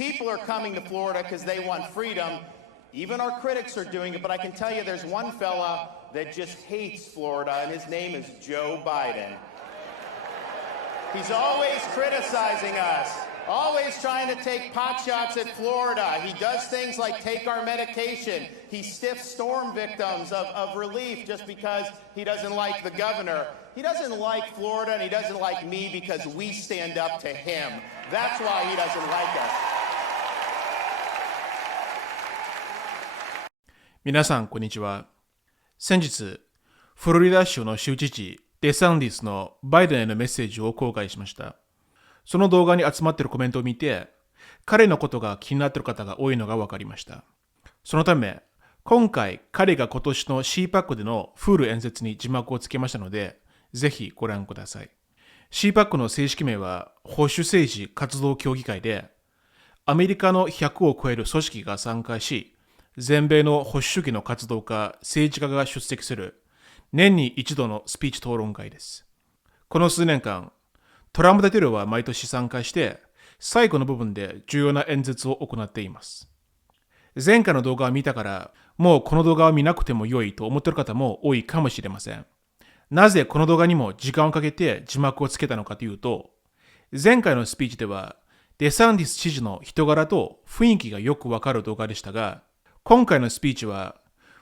People are coming to Florida because they want freedom. Even our critics are doing it, but I can tell you there's one fella that just hates Florida, and his name is Joe Biden. He's always criticizing us, always trying to take pot shots at Florida. He does things like take our medication. He stiffs storm victims of relief just because he doesn't like the governor. He doesn't like Florida, and he doesn't like me because we stand up to him. That's why he doesn't like us. 皆さん、こんにちは。先日、フロリダ州の州知事デサンティスのバイデンへのメッセージを公開しました。その動画に集まっているコメントを見て、彼のことが気になっている方が多いのが分かりました。そのため、今回彼が今年の C パックでのフル演説に字幕をつけましたので、ぜひご覧ください。C パックの正式名は保守政治活動協議会で、アメリカの100を超える組織が参加し、全米の保守主義の活動家、政治家が出席する年に一度のスピーチ討論会です。この数年間、トランプ大統領は毎年参加して、最後の部分で重要な演説を行っています。前回の動画を見たから、もうこの動画を見なくても良いと思っている方も多いかもしれません。なぜこの動画にも時間をかけて字幕をつけたのかというと、前回のスピーチでは、デサンティス知事の人柄と雰囲気がよくわかる動画でしたが、今回のスピーチは、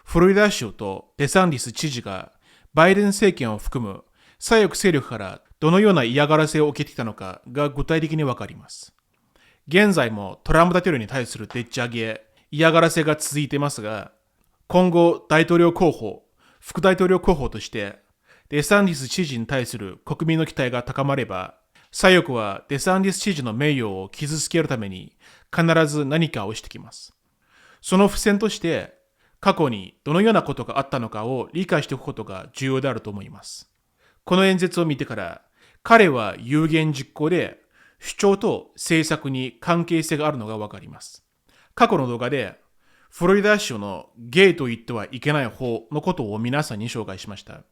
フロリダ州とデサンティス知事がバイデン政権を含む左翼勢力からどのような嫌がらせを受けてきたのかが具体的にわかります。現在もトランプ大統領に対するでっち上げ、嫌がらせが続いていますが、今後大統領候補、副大統領候補としてデサンティス知事に対する国民の期待が高まれば、左翼はデサンティス知事の名誉を傷つけるために必ず何かをしてきます。その付箋として、過去にどのようなことがあったのかを理解しておくことが重要であると思います。この演説を見てから、彼は有言実行で、主張と政策に関係性があるのがわかります。過去の動画で、フロリダ州のゲイと言ってはいけない法のことを皆さんに紹介しました。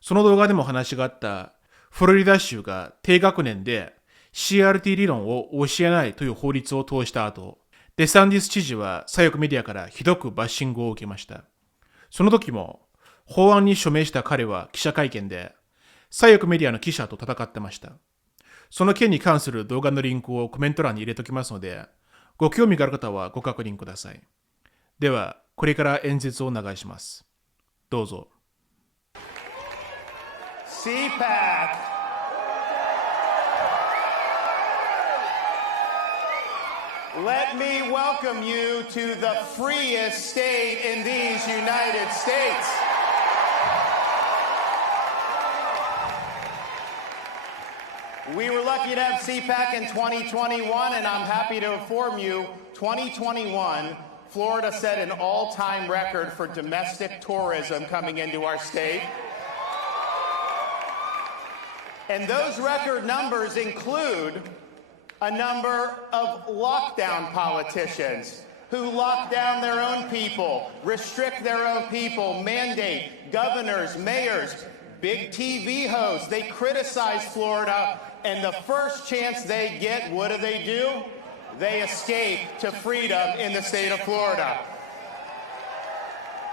その動画でも話があった、フロリダ州が低学年で CRT 理論を教えないという法律を通した後、デサンティス知事は左翼メディアからひどくバッシングを受けました。その時も、法案に署名した彼は記者会見で、左翼メディアの記者と戦ってました。その件に関する動画のリンクをコメント欄に入れておきますので、ご興味がある方はご確認ください。では、これから演説をお願いします。どうぞ。Let me welcome you to the freest state in these United States. We were lucky to have CPAC in 2021, and I'm happy to inform you, 2021, Florida set an all-time record for domestic tourism coming into our state. And those record numbers include a number of lockdown politicians who lock down their own people, restrict their own people, mandate governors, mayors, big TV hosts. They criticize Florida, and the first chance they get, what do? They escape to freedom in the state of Florida.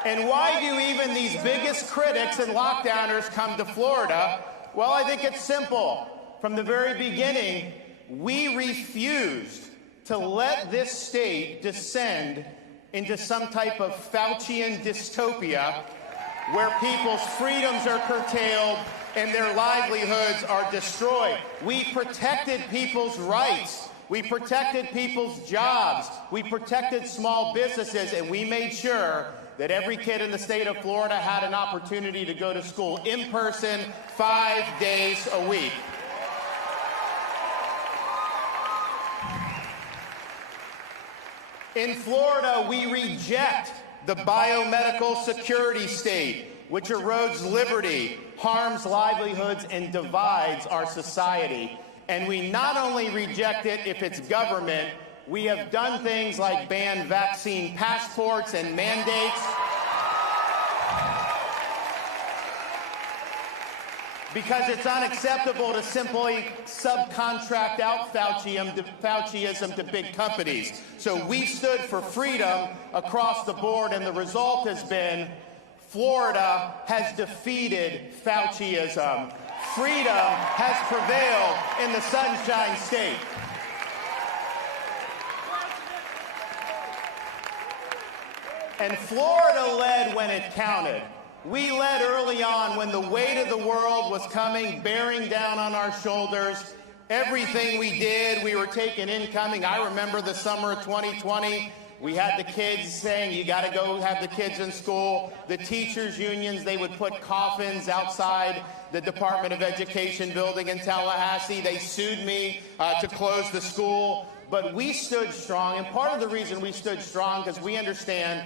And why do even these biggest critics and lockdowners come to Florida? Well, I think it's simple. From the very beginning, we refused to let this state descend into some type of Faucian dystopia where people's freedoms are curtailed and their livelihoods are destroyed. We protected people's rights. We protected people's jobs. We protected small businesses, and we made sure that every kid in the state of Florida had an opportunity to go to school in person 5 days a week. In Florida, we reject the biomedical security state, which erodes liberty, harms livelihoods, and divides our society. And we not only reject it if it's government, we have done things like ban vaccine passports and mandates. Because it's unacceptable to simply subcontract out Fauciism to big companies. So we stood for freedom across the board, and the result has been Florida has defeated Fauciism. Freedom has prevailed in the Sunshine State. And Florida led when it counted. We led early on when the weight of the world was coming, bearing down on our shoulders. Everything we did, we were taking incoming. I remember the summer of 2020. We had the kids saying, you got to go have the kids in school. The teachers' unions, they would put coffins outside the Department of Education building in Tallahassee. They sued me to close the school. But we stood strong, and part of the reason we stood strong because we understand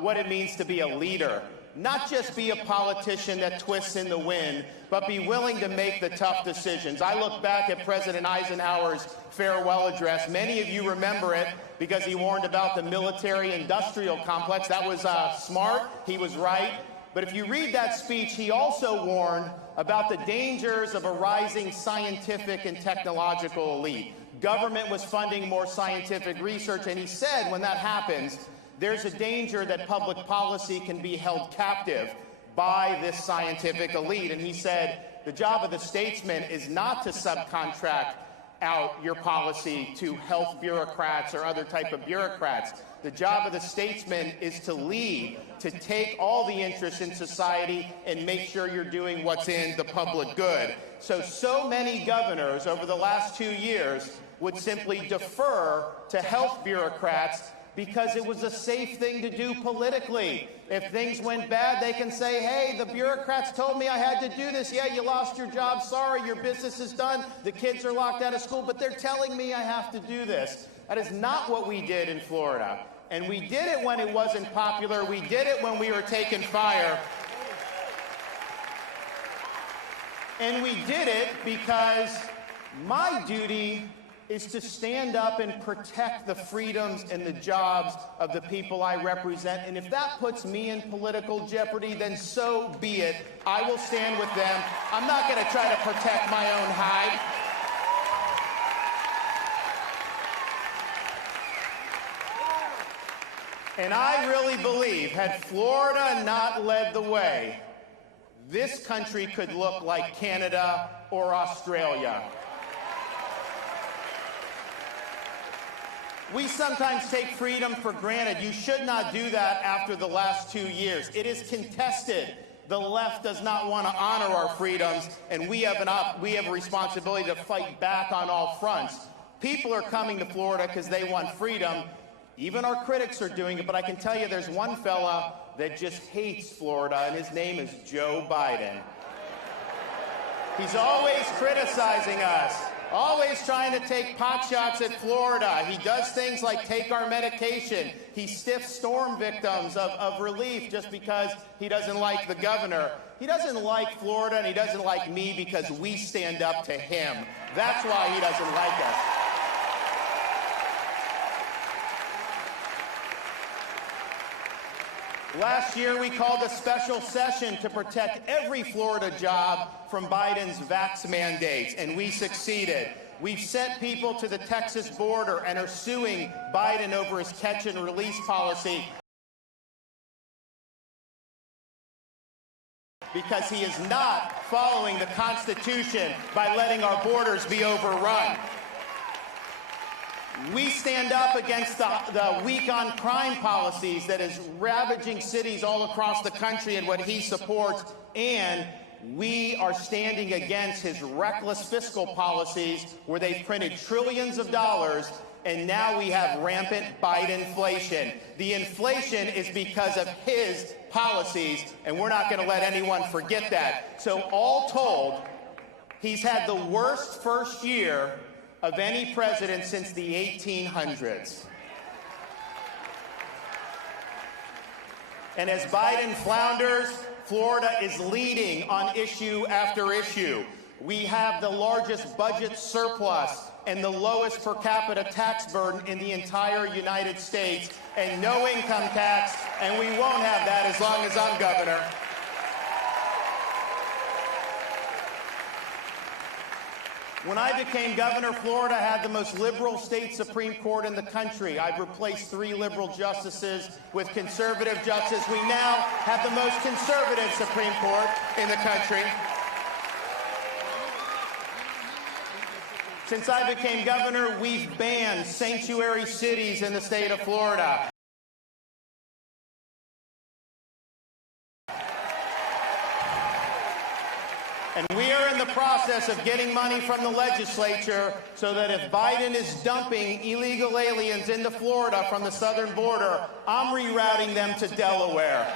what it means to be a leader. Not just be a politician that twists in the wind, but be willing to make the tough decisions. I look back at President Eisenhower's farewell address. Many of you remember it because he warned about the military-industrial complex. That was smart. He was right. But if you read that speech, he also warned about the dangers of a rising scientific and technological elite. Government was funding more scientific research, and he said when that happens, there's a danger that public policy can be held captive by this scientific elite. And he said, the job of the statesman is not to subcontract out your policy to health bureaucrats or other type of bureaucrats. The job of the statesman is to lead, to take all the interests in society and make sure you're doing what's in the public good. So many governors over the last 2 years would simply defer to health bureaucrats because it was a safe thing to do politically. If things went bad, they can say, hey, the bureaucrats told me I had to do this. Yeah, you lost your job. Sorry, your business is done. The kids are locked out of school, but they're telling me I have to do this. That is not what we did in Florida. And we did it when it wasn't popular. We did it when we were taking fire. And we did it because my duty is to stand up and protect the freedoms and the jobs of the people I represent. And if that puts me in political jeopardy, then so be it. I will stand with them. I'm not going to try to protect my own hide. And I really believe, had Florida not led the way, this country could look like Canada or Australia. We sometimes take freedom for granted. You should not do that after the last 2 years. It is contested. The left does not want to honor our freedoms, and we have a responsibility to fight back on all fronts. People are coming to Florida because they want freedom. Even our critics are doing it, but I can tell you there's one fella that just hates Florida, and his name is Joe Biden. He's always criticizing us. Always trying to take potshots at Florida. He does things like take our medication. He stiffs storm victims of relief just because he doesn't like the governor. He doesn't like Florida, and he doesn't like me because we stand up to him. That's why he doesn't like us. Last year, we called a special session to protect every Florida job from Biden's vax mandates, and we succeeded. We've sent people to the Texas border and are suing Biden over his catch and release policy because he is not following the Constitution by letting our borders be overrun. We stand up against the weak on crime policies that is ravaging cities all across the country and what he supports, and we are standing against his reckless fiscal policies where they've printed trillions of dollars, and now we have rampant Biden-inflation. The inflation is because of his policies, and we're not going to let anyone forget that. So all told, he's had the worst first year of any president since the 1800s. And as Biden flounders, Florida is leading on issue after issue. We have the largest budget surplus and the lowest per capita tax burden in the entire United States, and no income tax, and we won't have that as long as I'm governor. When I became governor, Florida had the most liberal state Supreme Court in the country. I've replaced 3 liberal justices with conservative justices. We now have the most conservative Supreme Court in the country. Since I became governor, we've banned sanctuary cities in the state of Florida. And we are in the process of getting money from the legislature so that if Biden is dumping illegal aliens into Florida from the southern border, I'm rerouting them to Delaware.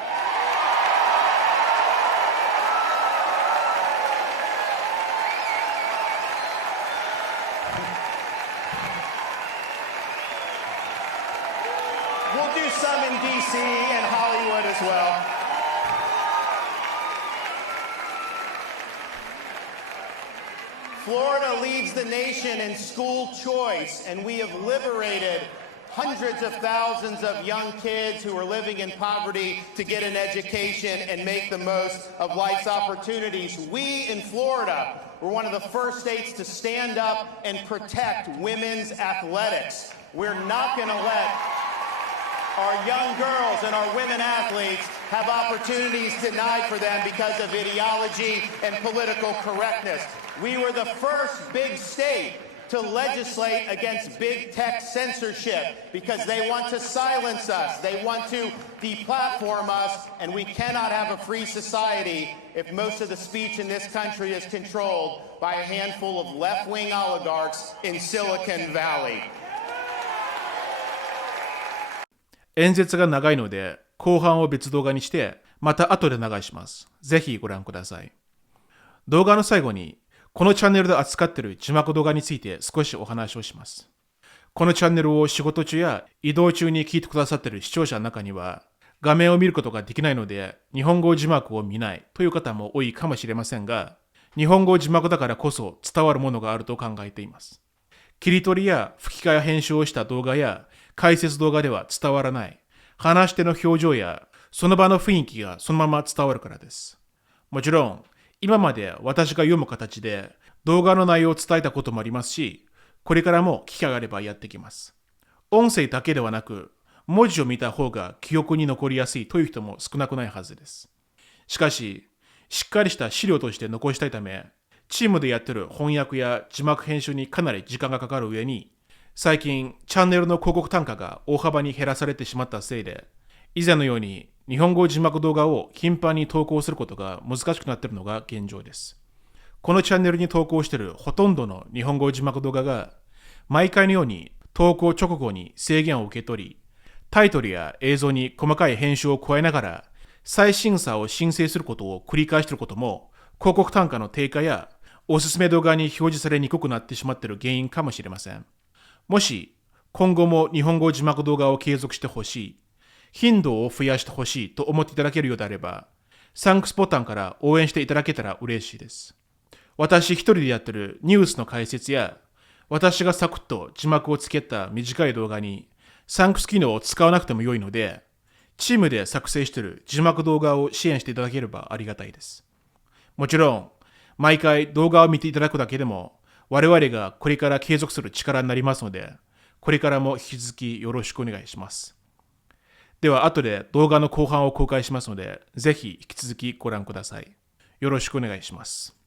We'll do some in D.C. and Hollywood as well. Florida leads the nation in school choice, and we have liberated hundreds of thousands of young kids who are living in poverty to get an education and make the most of life's opportunities. We in Florida were one of the first states to stand up and protect women's athletics. We're not going to let our young girls and our women athletes have opportunities denied for them because of ideology and political correctness. We were the first big state to legislate against big tech censorship because they want to silence us. They want to deplatform us, and we cannot have a free society if most of the speech in this country is controlled by a handful of left-wing oligarchs in Silicon Valley. 演説が長いので、後半を別動画にして、また後で流します。ぜひご覧ください。動画の最後に、このチャンネルで扱っている字幕動画について少しお話をします。このチャンネルを仕事中や移動中に聞いてくださっている視聴者の中には、画面を見ることができないので、日本語字幕を見ないという方も多いかもしれませんが、日本語字幕だからこそ伝わるものがあると考えています。切り取りや吹き替え編集をした動画や解説動画では伝わらない、話し手の表情やその場の雰囲気がそのまま伝わるからです。もちろん、今まで私が読む形で動画の内容を伝えたこともありますし、これからも機会があればやってきます。音声だけではなく、文字を見た方が記憶に残りやすいという人も少なくないはずです。しかし、しっかりした資料として残したいため、チームでやってる翻訳や字幕編集にかなり時間がかかる上に、最近チャンネルの広告単価が大幅に減らされてしまったせいで、以前のように日本語字幕動画を頻繁に投稿することが難しくなっているのが現状です。このチャンネルに投稿しているほとんどの日本語字幕動画が、毎回のように投稿直後に制限を受け取り、タイトルや映像に細かい編集を加えながら、再審査を申請することを繰り返していることも、広告単価の低下やおすすめ動画に表示されにくくなってしまっている原因かもしれません。もし、今後も日本語字幕動画を継続してほしい、頻度を増やしてほしいと思っていただけるようであれば、サンクスボタンから応援していただけたら嬉しいです。私一人でやってるニュースの解説や、私がサクッと字幕をつけた短い動画に、サンクス機能を使わなくても良いので、チームで作成している字幕動画を支援していただければありがたいです。もちろん、毎回動画を見ていただくだけでも、我々がこれから継続する力になりますので、これからも引き続きよろしくお願いします。では、後で動画の後半を公開しますので、ぜひ引き続きご覧ください。よろしくお願いします。